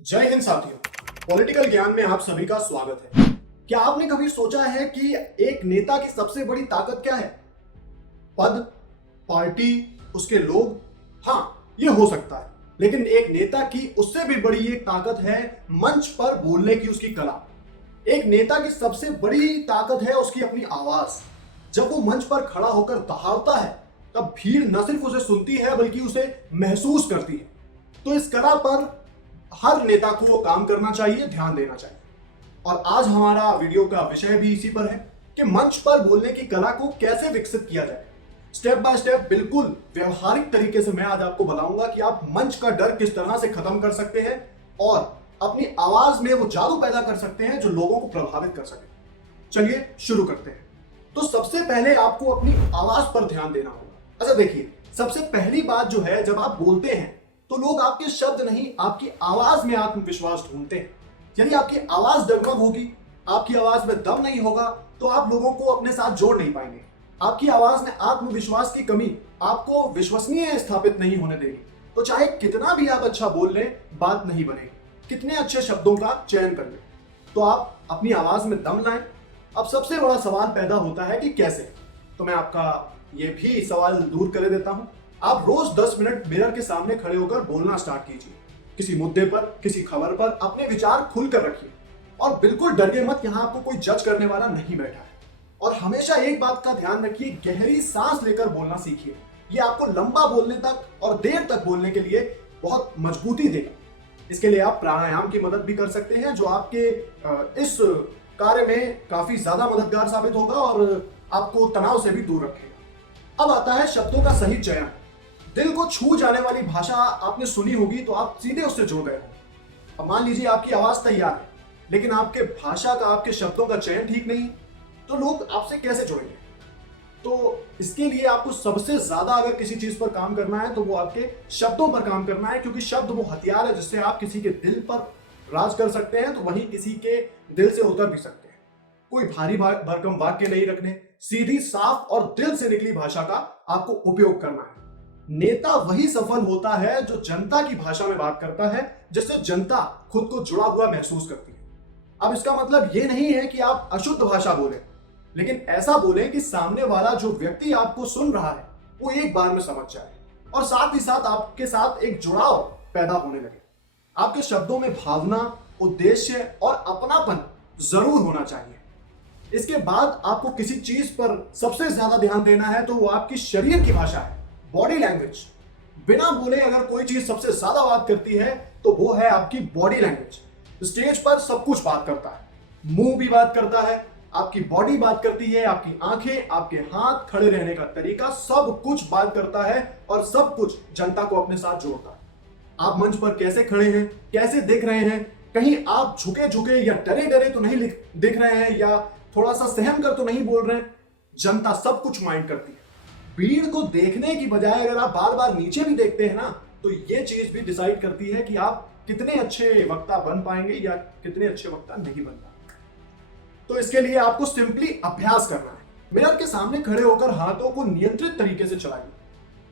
जय हिंद साथियों। पॉलिटिकल ज्ञान में आप सभी का स्वागत है। क्या आपने कभी सोचा है कि एक नेता की सबसे बड़ी ताकत क्या है? पद, पार्टी, उसके लोग? हाँ, ये हो सकता है, लेकिन एक नेता की उससे भी बड़ी एक ताकत है मंच पर बोलने की उसकी कला। एक नेता की सबसे बड़ी ताकत है उसकी अपनी आवाज। जब वो मंच पर खड़ा होकर दहाड़ता है, तब भीड़ न सिर्फ उसे सुनती है बल्कि उसे महसूस करती है। तो इस कला पर हर नेता को वो काम करना चाहिए, ध्यान देना चाहिए। और आज हमारा वीडियो का विषय भी इसी पर है कि मंच पर बोलने की कला को कैसे विकसित किया जाए। स्टेप बाय स्टेप, बिल्कुल व्यवहारिक तरीके से मैं आज आपको बताऊंगा कि आप मंच का डर किस तरह से खत्म कर सकते हैं और अपनी आवाज में वो जादू पैदा कर सकते हैं जो लोगों को प्रभावित कर सके। चलिए शुरू करते हैं। तो सबसे पहले आपको अपनी आवाज पर ध्यान देना होगा। अच्छा देखिए, सबसे पहली बात जो है, जब आप बोलते हैं तो लोग आपके शब्द नहीं, आपकी आवाज में आत्मविश्वास ढूंढते हैं। यदि आपकी आवाज डगमग होगी, आपकी आवाज में दम नहीं होगा, तो आप लोगों को अपने साथ जोड़ नहीं पाएंगे। आपकी आवाज में आत्मविश्वास की कमी आपको विश्वसनीय स्थापित नहीं होने देगी। तो चाहे कितना भी आप अच्छा बोल लें, बात नहीं बनेगी। कितने अच्छे शब्दों का चयन कर लें, तो आप अपनी आवाज में दम लाएं। अब सबसे बड़ा सवाल पैदा होता है कि कैसे। तो मैं आपका ये भी सवाल दूर कर देता हूं। आप रोज 10 मिनट मिरर के सामने खड़े होकर बोलना स्टार्ट कीजिए। किसी मुद्दे पर, किसी खबर पर अपने विचार खुलकर रखिए और बिल्कुल डरिए मत। यहां आपको कोई जज करने वाला नहीं बैठा है। और हमेशा एक बात का ध्यान रखिए, गहरी सांस लेकर बोलना सीखिए। ये आपको लंबा बोलने तक और देर तक बोलने के लिए बहुत मजबूती देगा। इसके लिए आप प्राणायाम की मदद भी कर सकते हैं, जो आपके इस कार्य में काफी ज्यादा मददगार साबित होगा और आपको तनाव से भी दूर रखेगा। अब आता है शब्दों का सही चयन। दिल को छू जाने वाली भाषा आपने सुनी होगी तो आप सीधे उससे जुड़ गए हो। अब मान लीजिए आपकी आवाज तैयार है, लेकिन आपके भाषा का, आपके शब्दों का चयन ठीक नहीं, तो लोग आपसे कैसे जुड़ेंगे? तो इसके लिए आपको सबसे ज्यादा अगर किसी चीज पर काम करना है तो वो आपके शब्दों पर काम करना है, क्योंकि शब्द वो हथियार है जिससे आप किसी के दिल पर राज कर सकते हैं, तो वहीं किसी के दिल से उतर भी सकते हैं। कोई भारी भरकम वाक्य नहीं रखने, सीधी, साफ और दिल से निकली भाषा का आपको उपयोग करना है। नेता वही सफल होता है जो जनता की भाषा में बात करता है, जिससे जनता खुद को जुड़ा हुआ महसूस करती है। अब इसका मतलब यह नहीं है कि आप अशुद्ध भाषा बोलें, लेकिन ऐसा बोलें कि सामने वाला जो व्यक्ति आपको सुन रहा है वो एक बार में समझ जाए और साथ ही साथ आपके साथ एक जुड़ाव पैदा होने लगे। आपके शब्दों में भावना, उद्देश्य और अपनापन जरूर होना चाहिए। इसके बाद आपको किसी चीज पर सबसे ज्यादा ध्यान देना है तो वो आपकी शरीर की भाषा है, बॉडी लैंग्वेज। बिना बोले अगर कोई चीज सबसे ज्यादा बात करती है तो वो है आपकी बॉडी लैंग्वेज। स्टेज पर सब कुछ बात करता है, मुंह भी बात करता है, आपकी बॉडी बात करती है, आपकी आंखें, आपके हाथ, खड़े रहने का तरीका, सब कुछ बात करता है और सब कुछ जनता को अपने साथ जोड़ता है। आप मंच पर कैसे खड़े हैं, कैसे दिख रहे हैं, कहीं आप झुके झुके या डरे डरे तो नहीं दिख रहे हैं, या थोड़ा सा सहम कर तो नहीं बोल रहे हैं। जनता सब कुछ माइंड करती है। भीड़ को देखने की बजाय अगर आप बार बार नीचे भी देखते हैं ना, तो ये चीज भी डिसाइड करती है कि आप कितने अच्छे वक्ता बन पाएंगे या कितने अच्छे वक्ता नहीं बन पाएंगे। तो इसके लिए आपको सिंपली अभ्यास करना है। मिरर के सामने खड़े होकर हाथों को नियंत्रित तरीके से चलाइए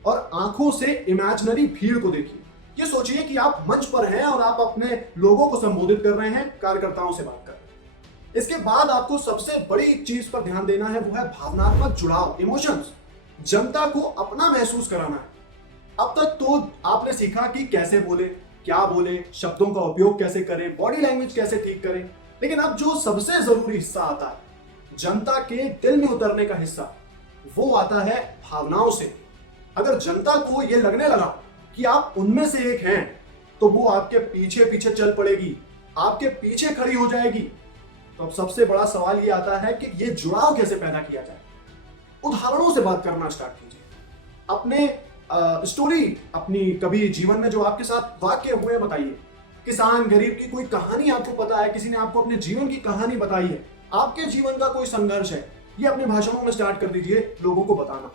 और आंखों से इमेजिनरी भीड़ को देखिए। ये सोचिए कि आप मंच पर हैं और आप अपने लोगों को संबोधित कर रहे हैं, कार्यकर्ताओं से बात कर रहे हैं। इसके बाद आपको सबसे बड़ी चीज पर ध्यान देना है, वो है भावनात्मक जुड़ाव, इमोशंस। जनता को अपना महसूस कराना है। अब तक तो आपने सीखा कि कैसे बोले, क्या बोले, शब्दों का उपयोग कैसे करें, बॉडी लैंग्वेज कैसे ठीक करें, लेकिन अब जो सबसे जरूरी हिस्सा आता है, जनता के दिल में उतरने का हिस्सा, वो आता है भावनाओं से। अगर जनता को ये लगने लगा कि आप उनमें से एक हैं, तो वो आपके पीछे पीछे चल पड़ेगी, आपके पीछे खड़ी हो जाएगी। तो अब सबसे बड़ा सवाल ये आता है कि ये जुड़ाव कैसे पैदा किया जाए। उदाहरणों से बात करना स्टार्ट कीजिए। अपने स्टोरी, अपनी कभी जीवन में जो आपके साथ वाक्य हुए बताइए। किसान गरीब की कोई कहानी आपको पता है, किसी ने आपको अपने जीवन की कहानी बताई है, आपके जीवन का कोई संघर्ष है, ये अपने भाषणों में स्टार्ट कर दीजिए लोगों को बताना।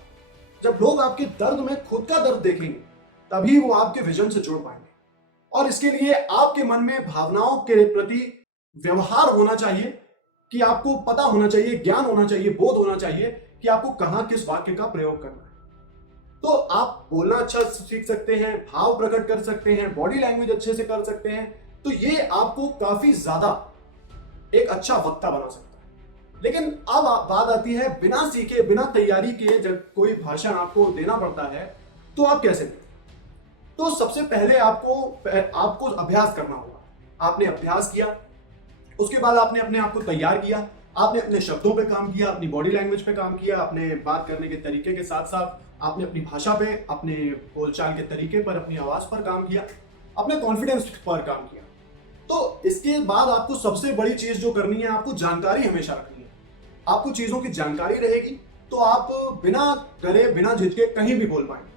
जब लोग आपके दर्द में खुद का दर्द देखेंगे, तभी वो आपके विजन से जुड़ पाएंगे। और इसके लिए आपके मन में भावनाओं के प्रति व्यवहार होना चाहिए कि आपको पता होना चाहिए, ज्ञान होना चाहिए, बोध होना चाहिए कि आपको कहां किस वाक्य का प्रयोग करना है। तो आप बोलना अच्छा सीख सकते हैं, भाव प्रकट कर सकते हैं, बॉडी लैंग्वेज अच्छे से कर सकते हैं, तो ये आपको काफी ज्यादा एक अच्छा वक्ता बना सकता है। लेकिन अब बात आती है बिना सीखे बिना तैयारी के जब कोई भाषण आपको देना पड़ता है तो आप कैसे दें? तो सबसे पहले आपको अभ्यास करना होगा। आपने अभ्यास किया, उसके बाद आपने अपने आप को तैयार किया, आपने अपने शब्दों पे काम किया, अपनी बॉडी लैंग्वेज पे काम किया, अपने बात करने के तरीके के साथ साथ आपने अपनी भाषा पे, अपने बोलचाल के तरीके पर, अपनी आवाज पर काम किया, अपने कॉन्फिडेंस पर काम किया। तो इसके बाद आपको सबसे बड़ी चीज जो करनी है, आपको जानकारी हमेशा रखनी है। आपको चीजों की जानकारी रहेगी तो आप बिना डरे बिना झिझके कहीं भी बोल पाएंगे,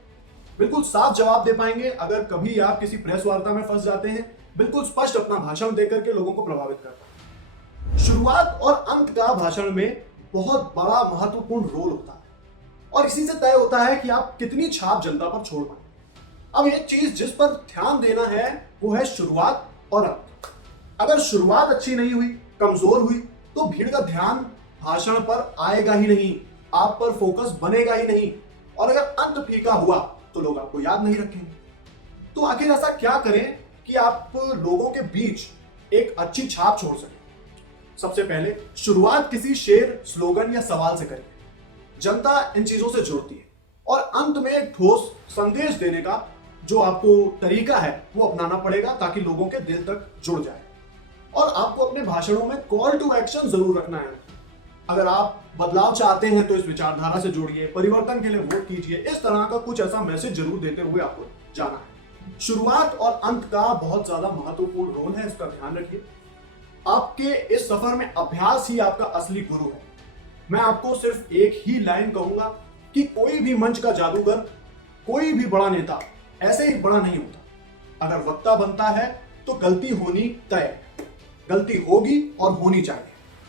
बिल्कुल साफ जवाब दे पाएंगे। अगर कभी आप किसी प्रेस वार्ता में फंस जाते हैं, बिल्कुल स्पष्ट अपना भाषण देकर के लोगों को प्रभावित कर पाएंगे। शुरुआत और अंत का भाषण में बहुत बड़ा महत्वपूर्ण रोल होता है और इसी से तय होता है कि आप कितनी छाप जनता पर छोड़ पाए। अब एक चीज जिस पर ध्यान देना है वो है शुरुआत और अंत। अगर शुरुआत अच्छी नहीं हुई, कमजोर हुई, तो भीड़ का ध्यान भाषण पर आएगा ही नहीं, आप पर फोकस बनेगा ही नहीं। और अगर अंत फीका हुआ तो लोग आपको याद नहीं रखेंगे। तो आखिर ऐसा क्या करें कि आप लोगों के बीच एक अच्छी छाप छोड़ सकें? सबसे पहले शुरुआत किसी शेर, स्लोगन या सवाल से करिए। जनता इन चीजों से जुड़ती है। और अंत में एक ठोस संदेश देने का जो आपको तरीका है वो अपनाना पड़ेगा ताकि लोगों के दिल तक जुड़ जाए। और आपको अपने भाषणों में कॉल टू एक्शन जरूर रखना है। अगर आप बदलाव चाहते हैं तो इस विचारधारा से जोड़िए, परिवर्तन के लिए वोट कीजिए, इस तरह का कुछ ऐसा मैसेज जरूर देते हुए आपको जाना है। शुरुआत और अंत का बहुत ज्यादा महत्वपूर्ण रोल है, इसका ध्यान रखिए। आपके इस सफर में अभ्यास ही आपका असली गुरु है। मैं आपको सिर्फ एक ही लाइन कहूंगा कि कोई भी मंच का जादूगर, कोई भी बड़ा नेता ऐसे ही बड़ा नहीं होता। अगर वक्ता बनता है तो गलती होनी तय है, गलती होगी और होनी चाहिए।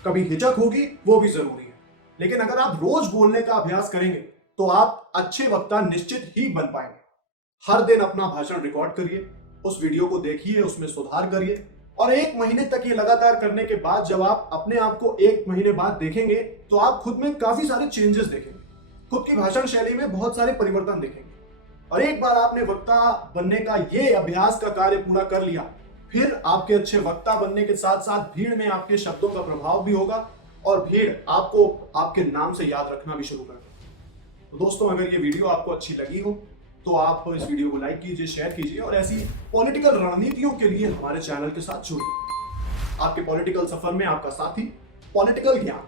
कभी हिचक होगी, वो भी जरूरी है। लेकिन अगर आप रोज बोलने का अभ्यास करेंगे तो आप अच्छे वक्ता निश्चित ही बन पाएंगे। हर दिन अपना भाषण रिकॉर्ड करिए, उस वीडियो को देखिए, उसमें सुधार करिए और 1 महीने तक ये लगातार करने के बाद जब आप अपने आप को 1 महीने बाद देखेंगे तो आप खुद में काफी सारे चेंजेस देखेंगे, खुद की भाषण शैली में बहुत सारे परिवर्तन देखेंगे। और एक बार आपने वक्ता बनने का ये अभ्यास का कार्य पूरा कर लिया, फिर आपके अच्छे वक्ता बनने के साथ साथ भीड़ में आपके शब्दों का प्रभाव भी होगा और भीड़ आपको आपके नाम से याद रखना भी शुरू कर देगी। तो दोस्तों, अगर ये वीडियो आपको अच्छी लगी हो तो आप इस वीडियो को लाइक कीजिए, शेयर कीजिए और ऐसी पॉलिटिकल रणनीतियों के लिए हमारे चैनल के साथ जुड़िए। आपके पॉलिटिकल सफर में आपका साथी, पॉलिटिकल ज्ञान।